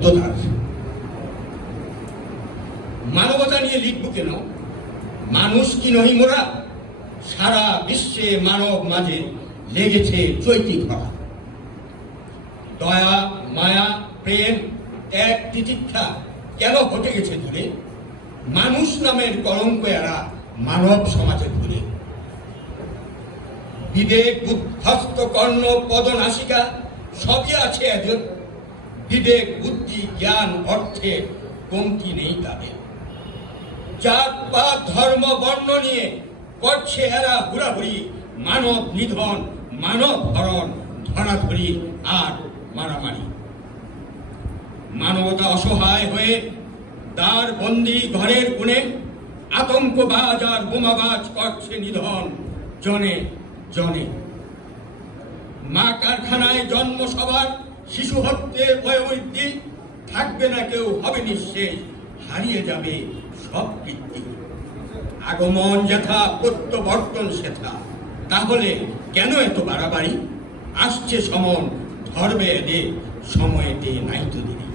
গুপ্তদাস মানবতা নিয়ে লিখব কেন? মানুষ কি নহি মোরা? সারা বিশ্বে মানব মাঝে লেগেছে চৈতি ধরা দয়া, মায়া, প্রেম এক তিতিক্ষা কেন ঘটে গেছে দূরে মানুষ নামের কলঙ্ক এরা মানব সমাজে ঘুরে বিবেক, বুদ্ধস্ত, কর্ণ পদনাসিকা সবই আছে এদের বিবেক বুদ্ধি জ্ঞান অর্থে কমতি নেই তাদের। জাত পাত ধর্ম, বর্ণ নিয়ে করছে এরা হুড়াহুড়ি, মানব নিধন, মানব হরণ, ধরাধরি আর মারামারি। মানবতা অসহায় হয়ে দ্বার বন্দি ঘরের কোণে আতঙ্কবাজ আর বোমাবাজ করছে নিধন জনে জনে। মা কারখানায় জন্ম সবার শিশু হত্যে বয়োবৃদ্ধি থাকবে না কেউ, হবে নিঃশেষ। হারিয়ে যাবে সব কীর্তি। আগমন যথা প্রত্যবর্তন সেথা। তাহলে কেন এত বাড়াবাড়ি? আসছে সমন ধর্মে এদে, সময়েতে নাই তো দেরি।